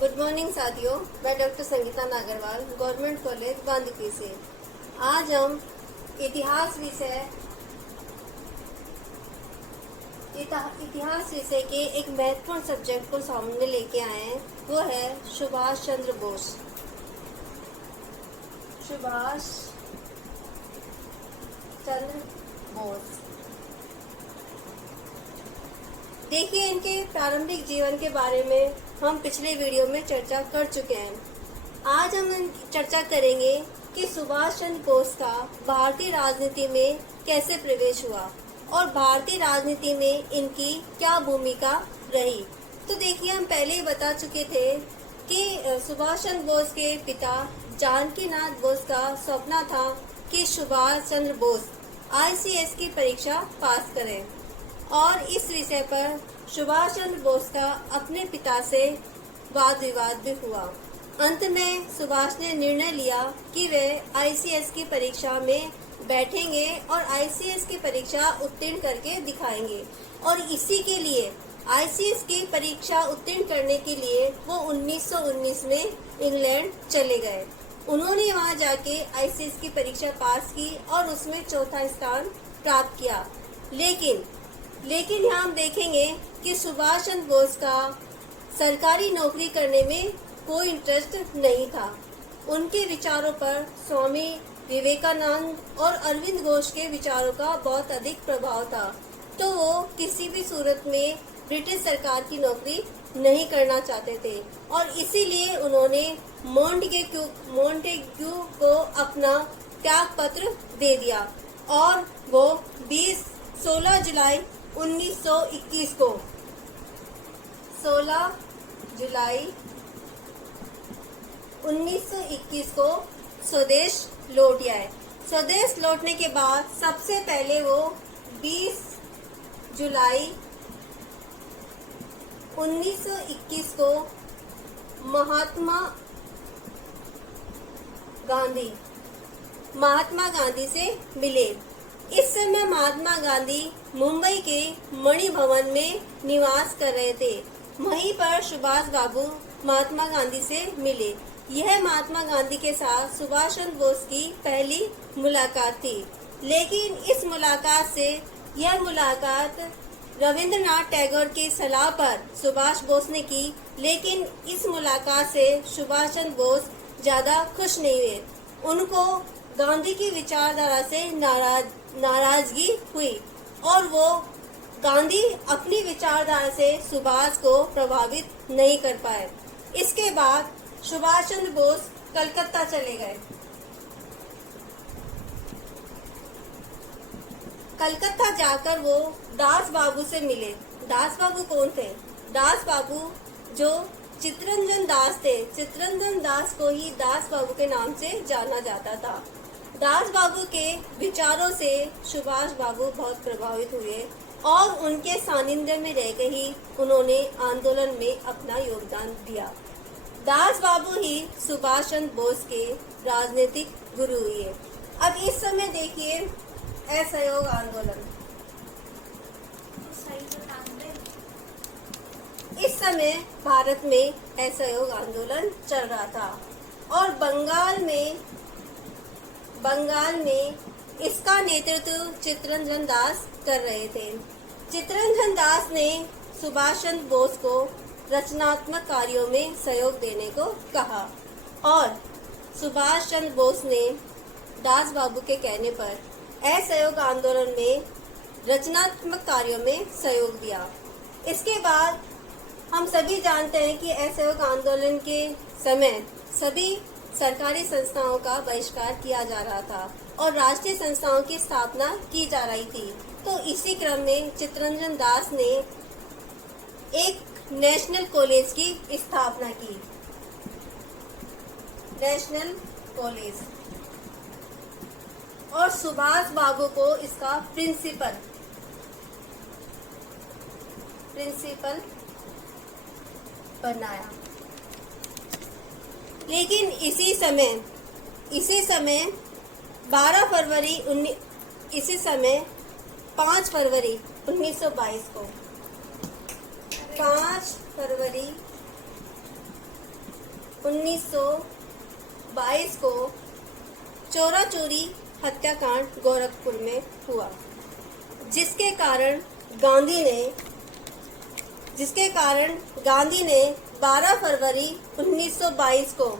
Good morning साथियों, मैं doctor Sangeeta Nagarwal, government college Bandikui से। आज हम इतिहास विषय के एक महत्वपूर्ण सब्जेक्ट को सामने लेके आए हैं। वो है सुभाष चंद्र बोस। सुभाष चंद्र बोस। देखिए, इनके प्रारंभिक जीवन के बारे में हम पिछले वीडियो में चर्चा कर चुके हैं। आज हम चर्चा करेंगे कि सुभाष चंद्र बोस का भारतीय राजनीति में कैसे प्रवेश हुआ और भारतीय राजनीति में इनकी क्या भूमिका रही। तो देखिए, हम पहले ही बता चुके थे कि सुभाष चंद्र बोस के पिता जानकी नाथ बोस का सपना था कि सुभाष चंद्र बोस ICS की परीक्षा पास करें और इस विषय पर सुभाष चंद्र बोस का अपने पिता से वाद विवाद भी हुआ। अंत में सुभाष ने निर्णय लिया कि वे ICS की परीक्षा में बैठेंगे और ICS की परीक्षा उत्तीर्ण करके दिखाएंगे। और इसी के लिए ICS की परीक्षा उत्तीर्ण करने के लिए वो 1919 में इंग्लैंड चले गए। उन्होंने वहां जाके ICS की परीक्षा पास की और उसमें चौथा स्थान प्राप्त किया। लेकिन यहाँ हम देखेंगे कि सुभाष चंद्र बोस का सरकारी नौकरी करने में कोई इंटरेस्ट नहीं था। उनके विचारों पर स्वामी विवेकानंद और अरविंद घोष के विचारों का बहुत अधिक प्रभाव था, तो वो किसी भी सूरत में ब्रिटिश सरकार की नौकरी नहीं करना चाहते थे और इसीलिए उन्होंने मॉन्टेग्यू को अपना त्याग पत्र दे दिया और वो 16 जुलाई 1921 को 16 जुलाई 1921 को स्वदेश लौट आए। स्वदेश लौटने के बाद सबसे पहले वो 20 जुलाई 1921 को महात्मा गांधी से मिले। इस समय महात्मा गांधी मुंबई के मणि भवन में निवास कर रहे थे। वहीं पर सुभाष बाबू महात्मा गांधी से मिले। यह महात्मा गांधी के साथ सुभाष चंद्र बोस की पहली मुलाकात थी, लेकिन इस मुलाकात रविंद्रनाथ टैगोर की सलाह पर सुभाष बोस ने की, लेकिन इस मुलाकात से सुभाष चंद्र बोस ज्यादा खुश नहीं हुए। उनको गांधी की विचारधारा से नाराजगी हुई और वो गांधी अपनी विचारधारा से सुभाष को प्रभावित नहीं कर पाए। इसके बाद सुभाष चंद्र बोस कलकत्ता चले गए। कलकत्ता जाकर वो दास बाबू से मिले। दास बाबू कौन थे? दास बाबू जो चित्तरंजन दास थे। चित्तरंजन दास को ही दास बाबू के नाम से जाना जाता था। दास बाबू के विचारों से सुभाष बाबू बहुत प्रभावित हुए और उनके सानिध्य में रहकर ही उन्होंने आंदोलन में अपना योगदान दिया। दास बाबू ही सुभाष चंद्र बोस के राजनीतिक गुरु हुए। अब इस समय देखिए असहयोग आंदोलन। इस समय भारत में असहयोग आंदोलन चल रहा था और बंगाल में इसका नेतृत्व चित्तरंजन दास कर रहे थे। चित्तरंजन दास ने सुभाष चंद्र बोस को रचनात्मक कार्यों में सहयोग देने को कहा और सुभाष चंद्र बोस ने दास बाबू के कहने पर असहयोग आंदोलन में रचनात्मक कार्यों में सहयोग दिया। इसके बाद हम सभी जानते हैं कि असहयोग आंदोलन के समय सभी सरकारी संस्थाओं का बहिष्कार किया जा रहा था और राष्ट्रीय संस्थाओं की स्थापना की जा रही थी। तो इसी क्रम में चित्तरंजन दास ने एक नेशनल कॉलेज की स्थापना की। नेशनल कॉलेज और सुभाष बाबू को इसका प्रिंसिपल बनाया। लेकिन इसी समय 5 फरवरी 1922 को 5 फरवरी 1922 को चोरा चोरी हत्याकांड गोरखपुर में हुआ, जिसके कारण गांधी ने 12 फरवरी 1922 को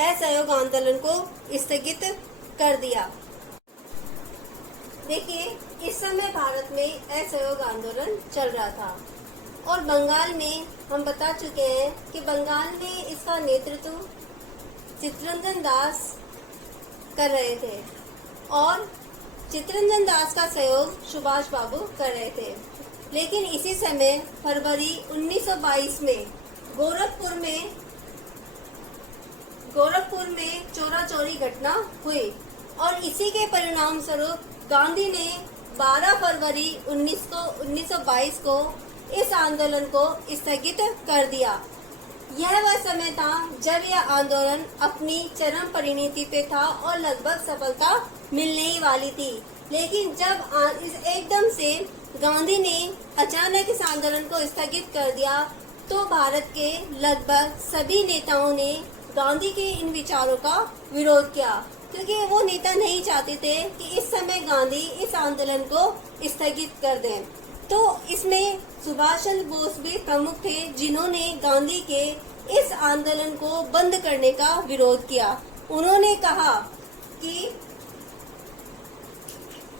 असहयोग आंदोलन को स्थगित कर दिया। देखिए, इस समय भारत में असहयोग आंदोलन चल रहा था और बंगाल में हम बता चुके हैं कि बंगाल में इसका नेतृत्व चित्तरंजन दास कर रहे थे और चित्तरंजन दास का सहयोग सुभाष बाबू कर रहे थे। लेकिन इसी समय फरवरी 1922 में गोरखपुर में चोरा चोरी घटना हुई और इसी के परिणाम स्वरूप गांधी ने 12 फरवरी 1922 को इस आंदोलन को स्थगित कर दिया। यह वह समय था जब यह आंदोलन अपनी चरम परिणति पे था और लगभग सफलता मिलने ही वाली थी। लेकिन जब एकदम से गांधी ने अचानक इस आंदोलन को स्थगित कर दिया तो भारत के लगभग सभी नेताओं ने गांधी के इन विचारों का विरोध किया, क्योंकि वो नेता नहीं चाहते थे कि इस समय गांधी इस आंदोलन को स्थगित कर दें। तो इसमें सुभाष चंद्र बोस भी प्रमुख थे, जिन्होंने गांधी के इस आंदोलन को बंद करने का विरोध किया। उन्होंने कहा कि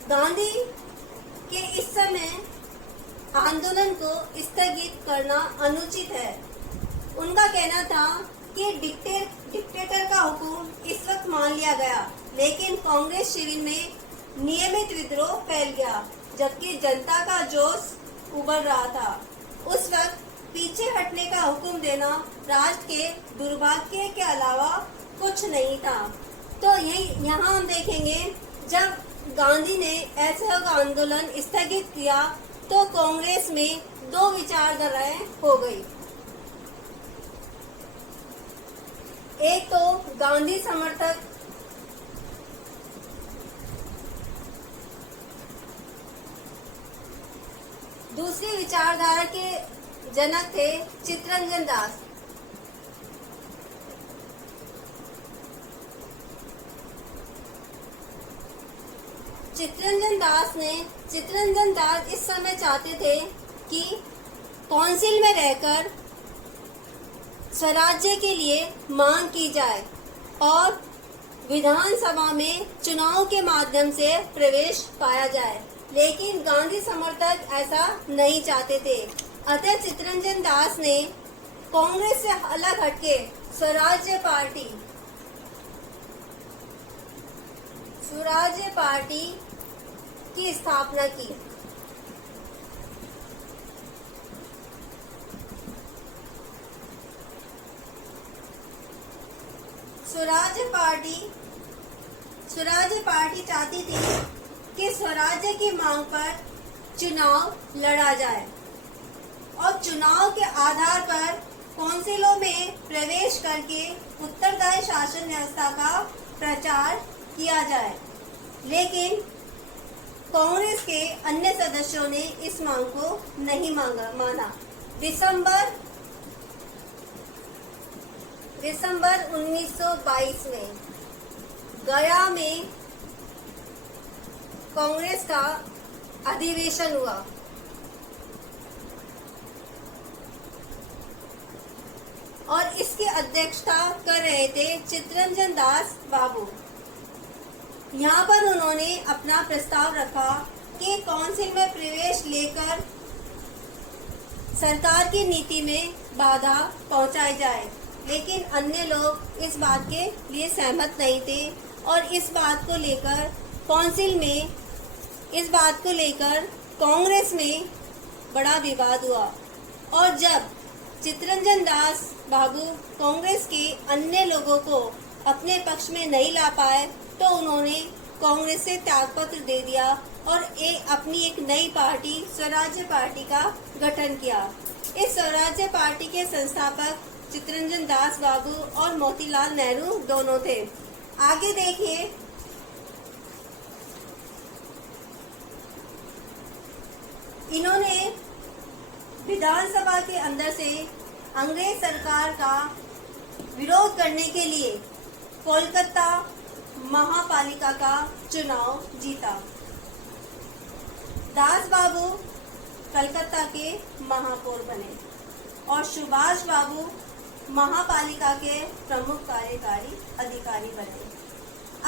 गांधी के इस समय आंदोलन को स्थगित करना अनुचित है। उनका कहना था कि डिक्टेटर का हुक्म इस वक्त मान लिया गया, लेकिन कांग्रेस शिविर में नियमित विद्रोह फैल गया, जबकि जनता का जोश उभर रहा था। उस वक्त पीछे हटने का हुक्म देना राष्ट्र के दुर्भाग्य के अलावा कुछ नहीं था। तो यहाँ हम देखेंगे, जब गांधी ने असहयोग आंदोलन स्थगित किया तो कांग्रेस में दो विचारधाराएं हो गई। एक तो गांधी समर्थक दूसरी विचारधारा के जनक थे चित्तरंजन दास। चित्तरंजन दास इस समय चाहते थे कि काउंसिल में रहकर स्वराज्य के लिए मांग की जाए और विधानसभा में चुनाव के माध्यम से प्रवेश पाया जाए, लेकिन गांधी समर्थक ऐसा नहीं चाहते थे। अतः चित्तरंजन दास ने कांग्रेस से अलग हटके स्वराज्य पार्टी की स्थापना की। स्वराज्य पार्टी चाहती थी कि स्वराज्य की मांग पर चुनाव लड़ा जाए और चुनाव के आधार पर काउंसिलों में प्रवेश करके उत्तरदायी शासन व्यवस्था का प्रचार किया जाए। लेकिन कांग्रेस के अन्य सदस्यों ने इस मांग को नहीं माना। दिसंबर 1922 में गया में कांग्रेस का अधिवेशन हुआ और इसकी अध्यक्षता कर रहे थे चित्तरंजन दास बाबू। यहाँ पर उन्होंने अपना प्रस्ताव रखा कि काउंसिल में प्रवेश लेकर सरकार की नीति में बाधा पहुंचाई जाए, लेकिन अन्य लोग इस बात के लिए सहमत नहीं थे और इस बात को लेकर कांग्रेस में बड़ा विवाद हुआ। और जब चित्तरंजन दास बाबू कांग्रेस के अन्य लोगों को अपने पक्ष में नहीं ला पाए तो उन्होंने कांग्रेस से त्यागपत्र दे दिया और अपनी एक नई पार्टी स्वराज्य पार्टी का गठन किया। इस स्वराज्य पार्टी के संस्थापक चित्तरंजन दास बाबू और मोतीलाल नेहरू दोनों थे। आगे देखिए, इन्होंने विधानसभा के अंदर से अंग्रेज सरकार का विरोध करने के लिए कोलकाता महापालिका का चुनाव जीता। दास बाबू कलकत्ता के महापौर बने और सुभाष बाबू महापालिका के प्रमुख कार्यकारी अधिकारी बने।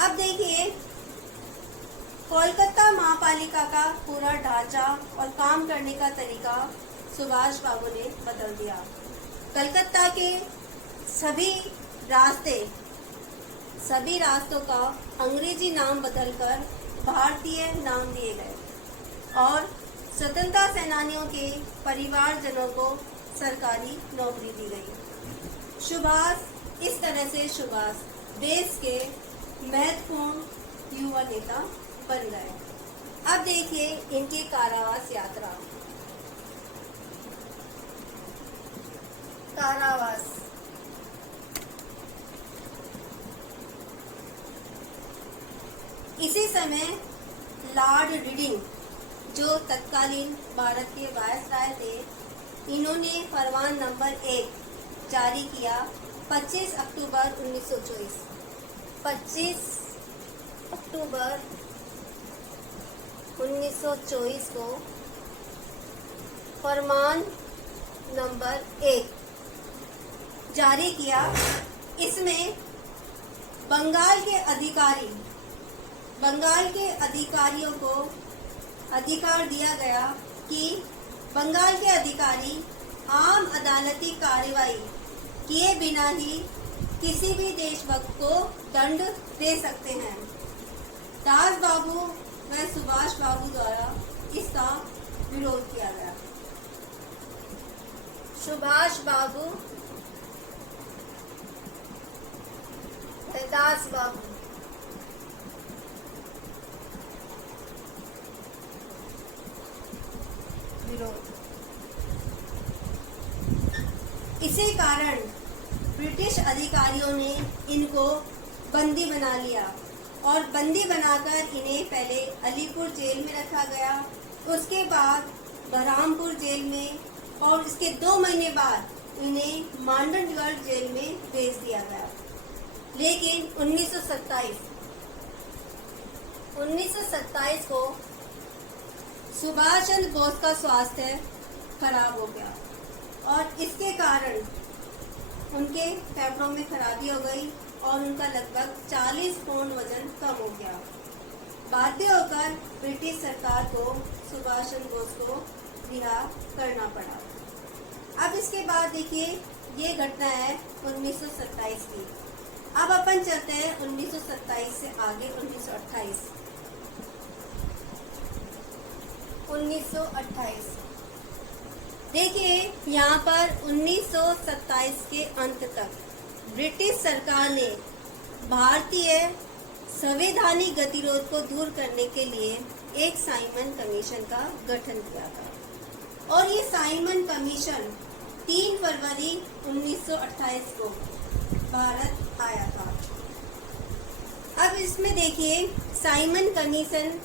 अब देखिए, कोलकाता महापालिका का पूरा ढांचा और काम करने का तरीका सुभाष बाबू ने बदल दिया। कलकत्ता के सभी रास्तों का अंग्रेजी नाम बदलकर भारतीय नाम दिए गए और स्वतंत्रता सेनानियों के परिवारजनों को सरकारी नौकरी दी गई। इस तरह से सुभाष देश के महत्वपूर्ण युवा नेता बन गए। अब देखिए इनकी कारावास यात्रा। कारावास इसी समय लॉर्ड रीडिंग, जो तत्कालीन भारत के वायसराय थे, इन्होंने फरमान नंबर 1 जारी किया 25 अक्टूबर 1924। 25 अक्टूबर 1924 को फरमान नंबर 1 जारी किया। इसमें बंगाल के अधिकारियों को अधिकार दिया गया कि बंगाल के अधिकारी आम अदालती कार्रवाई किए बिना ही किसी भी देशभक्त को दंड दे सकते हैं। दास बाबू व सुभाष बाबू द्वारा इसका विरोध किया गया। सुभाष बाबू व दास बाबू विरोध। इसी कारण ब्रिटिश अधिकारियों ने इनको बंदी बना लिया और बंदी बनाकर इन्हें पहले अलीपुर जेल में रखा गया, उसके बाद बरहामपुर जेल में और इसके 2 महीने बाद इन्हें मांडनगढ़ जेल में भेज दिया गया। लेकिन 1927 को सुभाष चंद्र बोस का स्वास्थ्य खराब हो गया और इसके कारण उनके फेफड़ों में खराबी हो गई और उनका लगभग 40 पाउंड वजन कम हो गया। बाध्य होकर ब्रिटिश सरकार को सुभाष चंद्र बोस को रिहा करना पड़ा। अब इसके बाद देखिए, ये घटना है 1927 की। अब अपन चलते हैं 1927 से आगे 1928। 1928 देखिए, यहाँ पर 1927 के अंत तक ब्रिटिश सरकार ने भारतीय संवैधानिक गतिरोध को दूर करने के लिए एक साइमन कमीशन का गठन किया था और ये साइमन कमीशन 3 फरवरी 1928 को भारत आया था। अब इसमें देखिए, साइमन कमीशन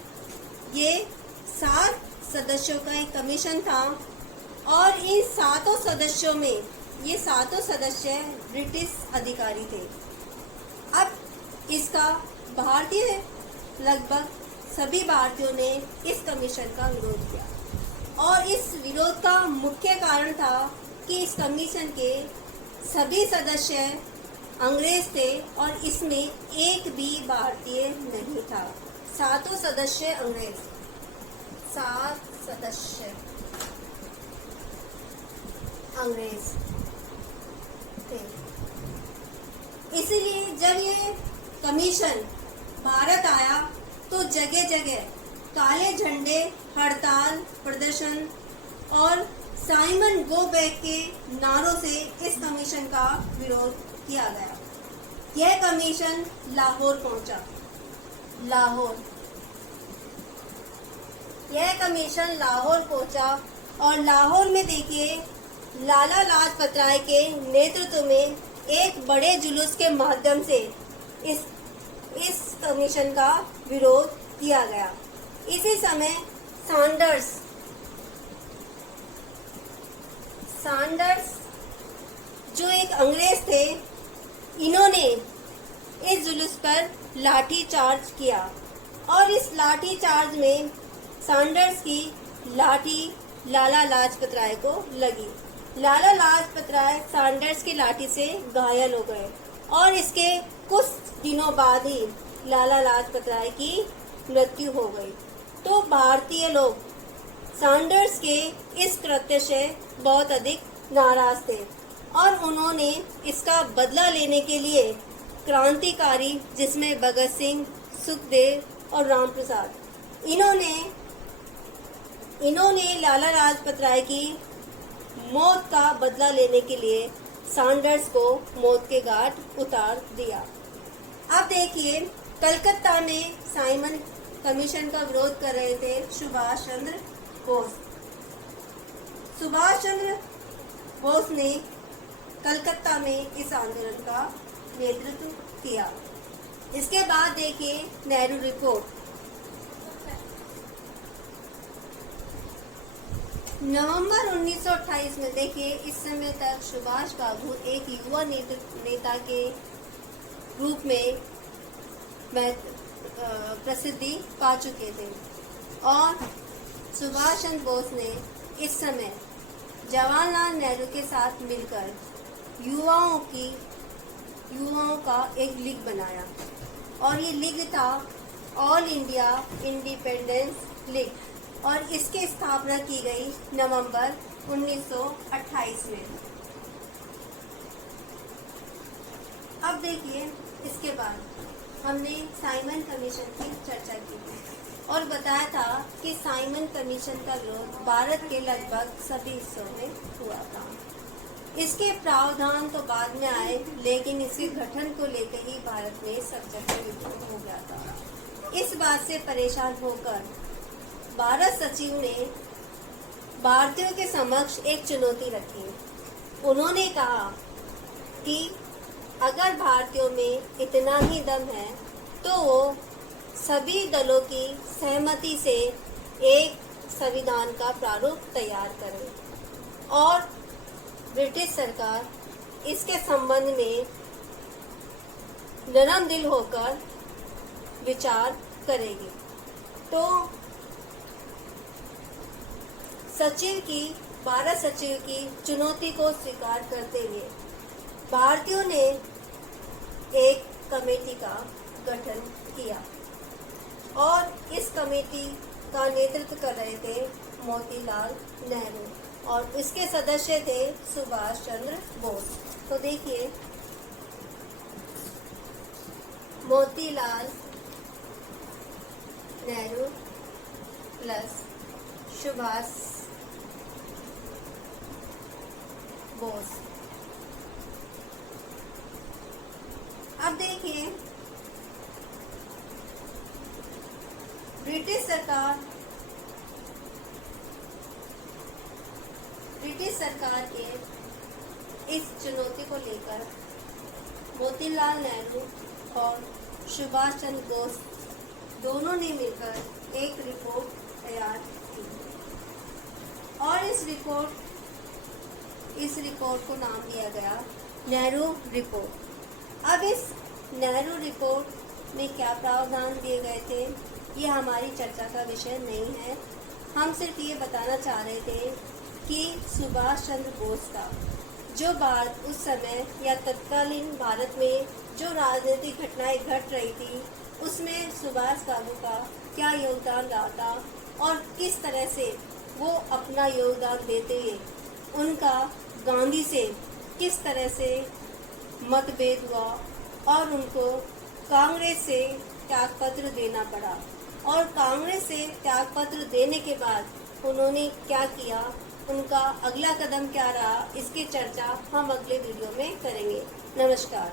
ये 7 सदस्यों का एक कमीशन था और इन 7 सदस्यों में ये 7 सदस्य ब्रिटिश अधिकारी थे। अब इसका लगभग सभी भारतीयों ने इस कमीशन का विरोध किया और इस विरोध का मुख्य कारण था कि इस कमीशन के सभी सदस्य अंग्रेज थे और इसमें एक भी भारतीय नहीं था। 7 सदस्य अंग्रेज, 7 सदस्य अंग्रेज थे। इसलिए जब ये कमीशन भारत आया तो जगह जगह काले झंडे, हड़ताल, प्रदर्शन और साइमन गो बैक के नारों से इस कमीशन का विरोध किया गया। यह कमीशन लाहौर पहुंचा। यह कमीशन लाहौर पहुंचा और लाहौर में देखिए, लाला लाजपत राय के नेतृत्व में एक बड़े जुलूस के माध्यम से इस कमीशन का विरोध किया गया। इसी समय सैंडर्स जो एक अंग्रेज थे, इन्होंने इस जुलूस पर लाठी चार्ज किया और इस लाठी चार्ज में सैंडर्स की लाठी लाला लाजपत राय को लगी। लाला लाजपत राय सैंडर्स की लाठी से घायल हो गए और इसके कुछ दिनों बाद ही लाला लाजपत राय की मृत्यु हो गई। तो भारतीय लोग सैंडर्स के इस कृत्य से बहुत अधिक नाराज थे और उन्होंने इसका बदला लेने के लिए क्रांतिकारी, जिसमें भगत सिंह, सुखदेव और राम प्रसाद, इन्होंने लाला लाजपत राय की मौत का बदला लेने के लिए सैंडर्स को मौत के घाट उतार दिया। अब देखिए, कलकत्ता में साइमन कमीशन का विरोध कर रहे थे सुभाष चंद्र बोस। सुभाष चंद्र बोस ने कलकत्ता में इस आंदोलन का नेतृत्व किया। इसके बाद देखिए नेहरू रिपोर्ट। नवंबर 1928 में देखिए, इस समय तक सुभाष बाबू एक युवा नेता के रूप में प्रसिद्धि पा चुके थे और सुभाष चंद्र बोस ने इस समय जवाहरलाल नेहरू के साथ मिलकर युवाओं का एक लीग बनाया और ये लीग था ऑल इंडिया इंडिपेंडेंस लीग और इसकी स्थापना की गई नवंबर 1928 में। अब देखिए, इसके बाद हमने साइमन कमीशन की चर्चा की थी और बताया था कि साइमन कमीशन का विरोध भारत के लगभग सभी हिस्सों में हुआ था। इसके प्रावधान तो बाद में आए, लेकिन इसके गठन को लेकर ही भारत में सब जगह विरोध हो गया था। इस बात से परेशान होकर भारत सचिव ने भारतीयों के समक्ष एक चुनौती रखी। उन्होंने कहा कि अगर भारतीयों में इतना ही दम है तो वो सभी दलों की सहमति से एक संविधान का प्रारूप तैयार करें और ब्रिटिश सरकार इसके संबंध में नरम दिल होकर विचार करेगी। तो भारत सचिव की चुनौती को स्वीकार करते हुए भारतीयों ने एक कमेटी का गठन किया और इस कमेटी का नेतृत्व कर रहे थे मोतीलाल नेहरू और इसके सदस्य थे सुभाष चंद्र बोस। तो देखिए, मोतीलाल नेहरू प्लस सुभाष बोस। अब देखिए, ब्रिटिश सरकार के इस चुनौती को लेकर मोतीलाल नेहरू और सुभाष चंद्र बोस दोनों ने मिलकर एक रिपोर्ट तैयार की और इस रिपोर्ट को नाम दिया गया नेहरू रिपोर्ट। अब इस नेहरू रिपोर्ट में क्या प्रावधान दिए गए थे, ये हमारी चर्चा का विषय नहीं है। हम सिर्फ ये बताना चाह रहे थे कि सुभाष चंद्र बोस का जो बात उस समय या तत्कालीन भारत में जो राजनीतिक घटनाएं घट रही थी, उसमें सुभाष बाबू का क्या योगदान रहा था और किस तरह से वो अपना योगदान देते हुए उनका गांधी से किस तरह से मतभेद हुआ और उनको कांग्रेस से त्यागपत्र देना पड़ा और कांग्रेस से त्यागपत्र देने के बाद उन्होंने क्या किया, उनका अगला कदम क्या रहा, इसकी चर्चा हम अगले वीडियो में करेंगे। नमस्कार।